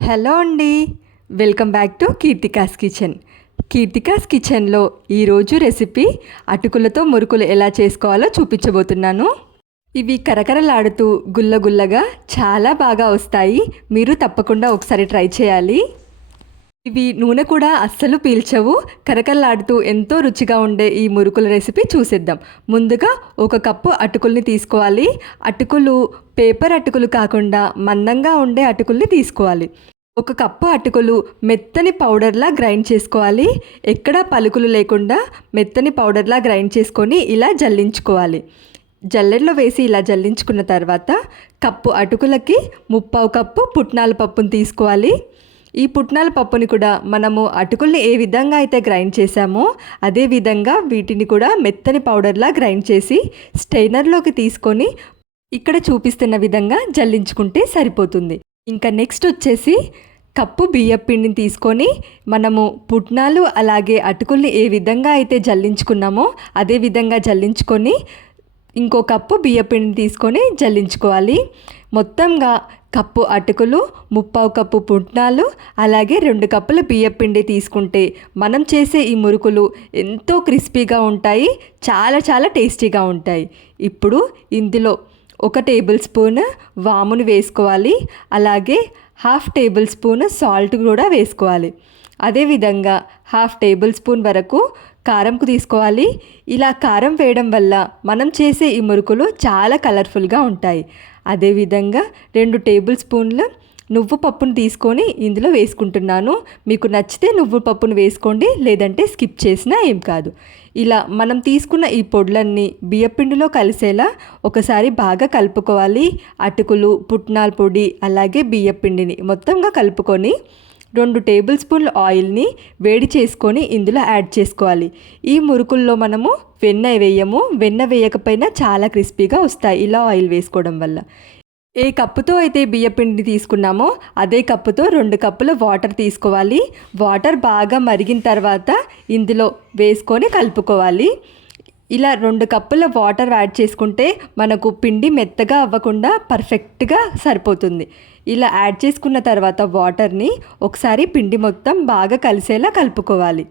Hello అండి. Welcome back to Keerthika's kitchen. Keerthika's కిచెన్లో ఈరోజు రెసిపీ అటుకులతో మురుకులు ఎలా చేసుకోవాలో చూపించబోతున్నాను. ఇవి కరకరలాడుతూ గుల్లగుల్లగా చాలా బాగా వస్తాయి. మీరు తప్పకుండా ఒకసారి ట్రై చేయాలి. ఇవి నూనె కూడా అస్సలు పీల్చవు. కరకరలాడుతూ ఎంతో రుచిగా ఉండే ఈ మురుకుల రెసిపీ చూసేద్దాం. ముందుగా ఒక కప్పు అటుకుల్ని తీసుకోవాలి. అటుకులు పేపర్ అటుకులు కాకుండా మందంగా ఉండే అటుకుల్ని తీసుకోవాలి. ఒక కప్పు అటుకులు మెత్తని పౌడర్లా గ్రైండ్ చేసుకోవాలి. ఎక్కడా పలుకులు లేకుండా మెత్తని పౌడర్లా గ్రైండ్ చేసుకొని ఇలా జల్లించుకోవాలి. జల్లెడలో వేసి ఇలా జల్లించుకున్న తర్వాత కప్పు అటుకులకి ముప్పావు కప్పు పుట్నాల పప్పును తీసుకోవాలి. ఈ పుట్నాల పప్పుని కూడా మనము అటుకుల్ని ఏ విధంగా అయితే గ్రైండ్ చేసామో అదే విధంగా వీటిని కూడా మెత్తని పౌడర్లా గ్రైండ్ చేసి స్టెయినర్లోకి తీసుకొని ఇక్కడ చూపిస్తున్న విధంగా జల్లించుకుంటే సరిపోతుంది. ఇంకా నెక్స్ట్ వచ్చేసి కప్పు బియ్యం పిండిని తీసుకొని మనము పుట్నాలు అలాగే అటుకుల్ని ఏ విధంగా అయితే జల్లించుకున్నామో అదే విధంగా జల్లించుకొని ఇంకో కప్పు బియ్యపిండిని తీసుకొని జల్లించుకోవాలి. మొత్తంగా కప్పు అటుకులు ముప్పావు కప్పు పుట్నాలు అలాగే రెండు కప్పుల బియ్యపిండి తీసుకుంటే మనం చేసే ఈ మురుకులు ఎంతో క్రిస్పీగా ఉంటాయి చాలా చాలా టేస్టీగా ఉంటాయి. ఇప్పుడు ఇందులో ఒక టేబుల్ స్పూన్ వామును వేసుకోవాలి అలాగే హాఫ్ టేబుల్ స్పూన్ సాల్ట్ కూడా వేసుకోవాలి. అదేవిధంగా హాఫ్ టేబుల్ స్పూన్ వరకు కారంకు తీసుకోవాలి. ఇలా కారం వేయడం వల్ల మనం చేసే ఈ మురుకులు చాలా కలర్ఫుల్గా ఉంటాయి. అదేవిధంగా రెండు టేబుల్ స్పూన్ల నువ్వు పప్పును తీసుకొని ఇందులో వేసుకుంటున్నాను. మీకు నచ్చితే నువ్వు పప్పును వేసుకోండి లేదంటే స్కిప్ చేసినా ఏం కాదు. ఇలా మనం తీసుకున్న ఈ పొడులన్నీ బియ్యపిండిలో కలిసేలా ఒకసారి బాగా కలుపుకోవాలి. అటుకులు పుట్నాల పొడి అలాగే బియ్యపిండిని మొత్తంగా కలుపుకొని రెండు టేబుల్ స్పూన్ల ఆయిల్ని వేడి చేసుకొని ఇందులో యాడ్ చేసుకోవాలి. ఈ మురుకుల్లో మనము వెన్న వేయము. వెన్న వేయకపోయినా చాలా క్రిస్పీగా వస్తాయి ఇలా ఆయిల్ వేసుకోవడం వల్ల. ఏ కప్పుతో అయితే బియ్యపిండిని తీసుకున్నామో అదే కప్పుతో రెండు కప్పుల వాటర్ తీసుకోవాలి. వాటర్ బాగా మరిగిన తర్వాత ఇందులో వేసుకొని కలుపుకోవాలి. ఇలా రెండు కప్పుల వాటర్ యాడ్ చేసుకుంటే మనకు పిండి మెత్తగా అవ్వకుండా పర్ఫెక్ట్గా సరిపోతుంది. ఇలా యాడ్ చేసుకున్న తర్వాత వాటర్ని ఒకసారి పిండి మొత్తం బాగా కలిసేలా కలుపుకోవాలి.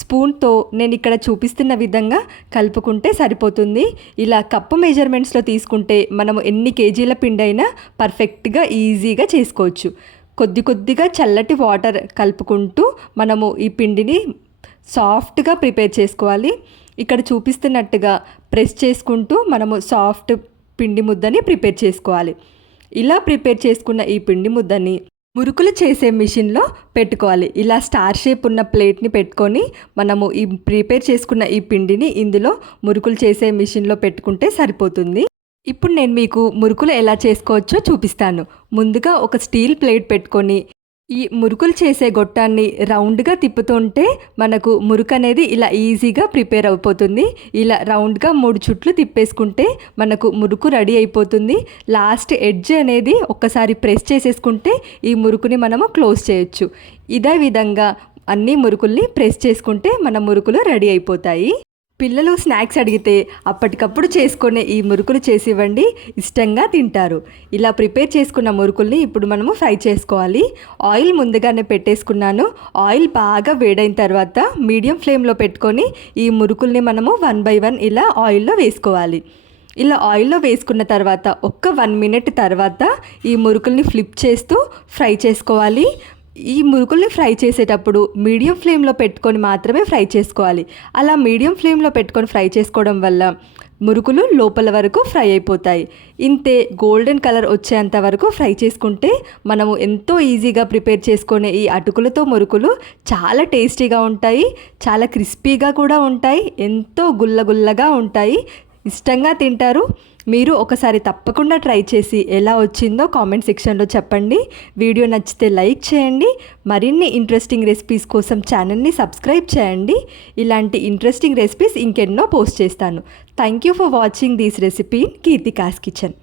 స్పూన్తో నేను ఇక్కడ చూపిస్తున్న విధంగా కలుపుకుంటే సరిపోతుంది. ఇలా కప్పు మెజర్మెంట్స్లో తీసుకుంటే మనం ఎన్ని కేజీల పిండి అయినా పర్ఫెక్ట్గా ఈజీగా చేసుకోవచ్చు. కొద్ది కొద్దిగా చల్లటి వాటర్ కలుపుకుంటూ మనము ఈ పిండిని సాఫ్ట్గా ప్రిపేర్ చేసుకోవాలి. ఇక్కడ చూపిస్తున్నట్టుగా ప్రెస్ చేసుకుంటూ మనము సాఫ్ట్ పిండి ముద్దని ప్రిపేర్ చేసుకోవాలి. ఇలా ప్రిపేర్ చేసుకున్న ఈ పిండి ముద్దని మురుకులు చేసే మిషన్లో పెట్టుకోవాలి. ఇలా స్టార్ షేప్ ఉన్న ప్లేట్ని పెట్టుకొని మనము ఈ ప్రిపేర్ చేసుకున్న ఈ పిండిని ఇందులో మురుకులు చేసే మిషన్లో పెట్టుకుంటే సరిపోతుంది. ఇప్పుడు నేను మీకు మురుకులు ఎలా చేసుకోవచ్చో చూపిస్తాను. ముందుగా ఒక స్టీల్ ప్లేట్ పెట్టుకొని ఈ మురుకులు చేసే గొట్టాన్ని రౌండ్గా తిప్పుతుంటే మనకు మురుకు అనేది ఇలా ఈజీగా ప్రిపేర్ అయిపోతుంది. ఇలా రౌండ్గా మూడు చుట్లు తిప్పేసుకుంటే మనకు మురుకు రెడీ అయిపోతుంది. లాస్ట్ ఎడ్జ్ అనేది ఒక్కసారి ప్రెస్ చేసేసుకుంటే ఈ మురుకుని మనము క్లోజ్ చేయొచ్చు. ఇదే విధంగా అన్ని మురుకుల్ని ప్రెస్ చేసుకుంటే మన మురుకులు రెడీ అయిపోతాయి. పిల్లలు స్నాక్స్ అడిగితే అప్పటికప్పుడు చేసుకునే ఈ మురుకులు చేసి ఇవ్వండి ఇష్టంగా తింటారు. ఇలా ప్రిపేర్ చేసుకున్న మురుకుల్ని ఇప్పుడు మనము ఫ్రై చేసుకోవాలి. ఆయిల్ ముందుగానే పెట్టేసుకున్నాను. ఆయిల్ బాగా వేడైన తర్వాత మీడియం ఫ్లేమ్లో పెట్టుకొని ఈ మురుకుల్ని మనము వన్ బై వన్ ఇలా ఆయిల్లో వేసుకోవాలి. ఇలా ఆయిల్లో వేసుకున్న తర్వాత ఒక్క వన్ మినిట్ తర్వాత ఈ మురుకుల్ని ఫ్లిప్ చేస్తూ ఫ్రై చేసుకోవాలి. ఈ మురుకుల్ని ఫ్రై చేసేటప్పుడు మీడియం ఫ్లేమ్లో పెట్టుకొని మాత్రమే ఫ్రై చేసుకోవాలి. అలా మీడియం ఫ్లేమ్లో పెట్టుకొని ఫ్రై చేసుకోవడం వల్ల మురుకులు లోపల వరకు ఫ్రై అయిపోతాయి. ఇంతే గోల్డెన్ కలర్ వచ్చేంత వరకు ఫ్రై చేసుకుంటే మనము ఎంతో ఈజీగా ప్రిపేర్ చేసుకునే ఈ అటుకులతో మురుకులు చాలా టేస్టీగా ఉంటాయి చాలా క్రిస్పీగా కూడా ఉంటాయి ఎంతో గుల్లగుల్లగా ఉంటాయి. ఇష్టంగా తింటారు. మీరు ఒకసారి తప్పకుండా ట్రై చేసి ఎలా వచ్చిందో కామెంట్ సెక్షన్లో చెప్పండి. వీడియో నచ్చితే లైక్ చేయండి. మరిన్ని ఇంట్రెస్టింగ్ రెసిపీస్ కోసం ఛానల్ని సబ్స్క్రైబ్ చేయండి. ఇలాంటి ఇంట్రెస్టింగ్ రెసిపీస్ ఇంకెన్నో పోస్ట్ చేస్తాను. Thank you for watching these recipe Keerthika's kitchen